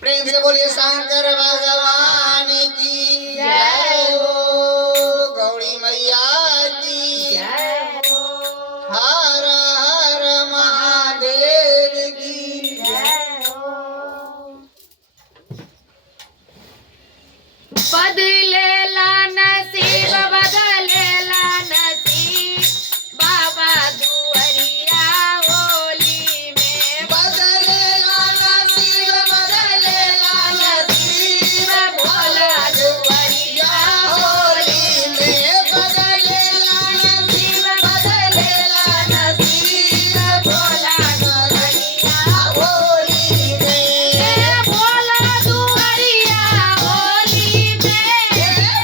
प्रेम से बोलिए शंकर भगवान की जय हो, गौरी मैया की जय हो, हर हर महादेव की जय हो। बदलेला नसीब बदलेला नसीब बाबा दुआरिया होली में बदलेला नसीब बदलेला नसीब भोला दुआरिया होली में बदलेला नसीब बदलेला नसीब भोला दुआरिया होली में भोला दुआरिया होली में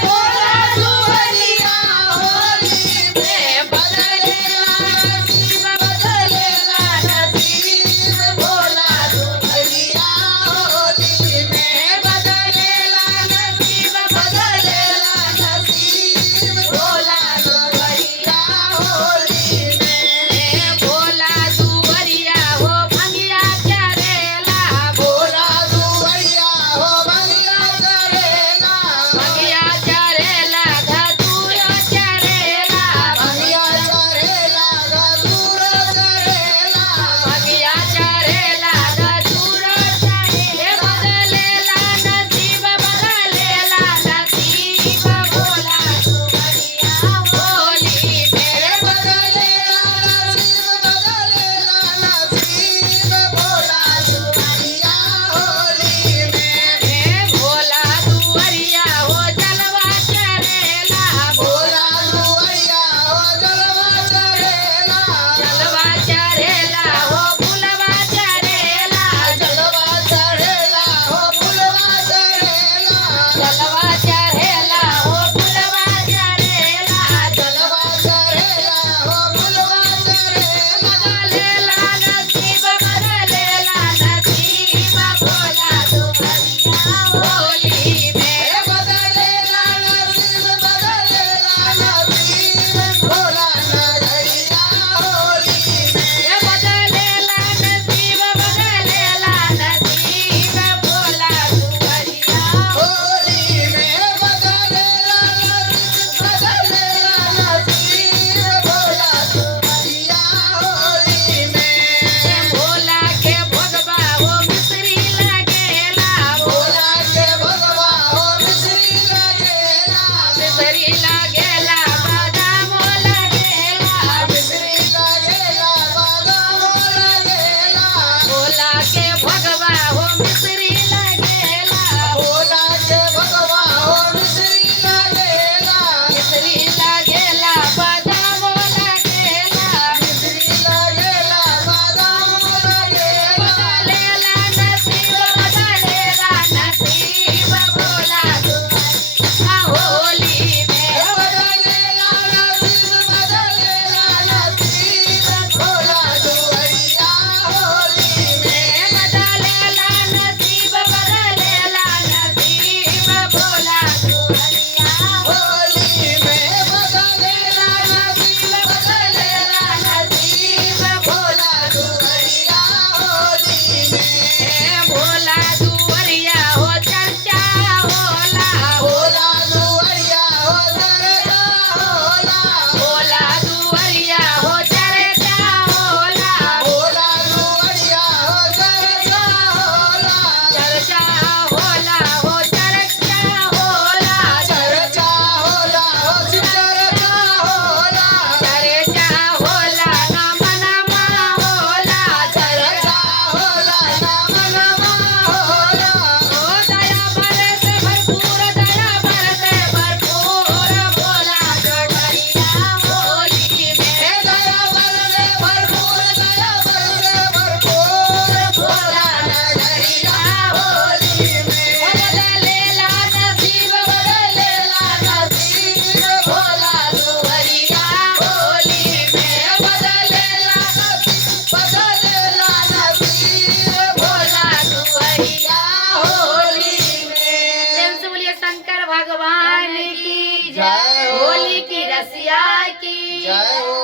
भोला दुआरिया होली में बदलेला नसीब बदलेला नसीब भोला दुआरिया होली में बदलेला नसीब बदलेला नसीब भोला दुआरिया होली में भोला दुआरिया हो भंगिया चरेला भोला दुआरिया हो बंगिया करेला भंगिया चरेला धतूर चरेला बंगिया करेला गदूर करेला भंगिया चरेला धतूर चरे बदलेला नसीब बदलेला नसीब भोला दुआरिया होली में बदलेला नसीब बदलेला नसीब भोला दुआरिया होली में भोला दुआरिया हो जलवा चरेला भोला दुआरिया हो जलवा चरेला जलवा चरेला हो फुलवा चरेला जलवा चढ़ेला हो फुलवा चढ़ेला जलवा चरेला हो फुलवा चरेला जलवा चढ़ेला हो फुलवा चढ़ेला बदलेला नसीब बदलेला नसीब भोला दुआरिया होली में बदलेला नसीब बदलेला नसीब भोला नगरिया होली में बदलेला नसीब बदलेला नसीब भोला दुआरिया होली में बदलेला नसीब बदलेला नसीब भोला दुआरिया होली में भोला के भगवा हो मिश्री लगेला भोला के भगवा हो मिश्री लगेला मिश्री लगेला बादाम लगेला मिश्री लगेला बादाम लगेला भोला के भगवा हो मिश्री लगेला भोला के भगवा हो मिश्री लगेला मिश्री लगेला बादाम लगेला मिश्री लगेला बादाम लगेला बदलेला नसीब बदलेला नसीब भोला दुआरिया होली में बदलेला नसीब बदलेला नसीब भोला दुआरिया होली में बदलेला नसीब बदलेला नसीब भोला दुआरिया होली में बदलेला नसीब बदलेला नसीब भोला दुआरिया होली में भोला दुआरिया हो चर्चा होला भोला दुआरिया हो चरचा होला भोला दुआरिया हो चर्चा होला भोला दुआरिया हो चरचा होला चर्चा होला हो चर्चा होला चरचा होला हो चरचा होला चर्चा होला नम नमा होला चरचा होला नाम नमा होला ओ दया बरसे भरपूर भोला डगरिया होली में दया बरसे भरपूर दया बरसे भरपूर भोला नगरिया होली में बदलेला नसीब बदलेला नसीब भोला दुआरिया होली में बदलेला नसीब बदलेला नसीब भोला दुआरिया होली में प्रेम से बोलिए शंकर भगवान की जय हो। होली की रसिया की जय हो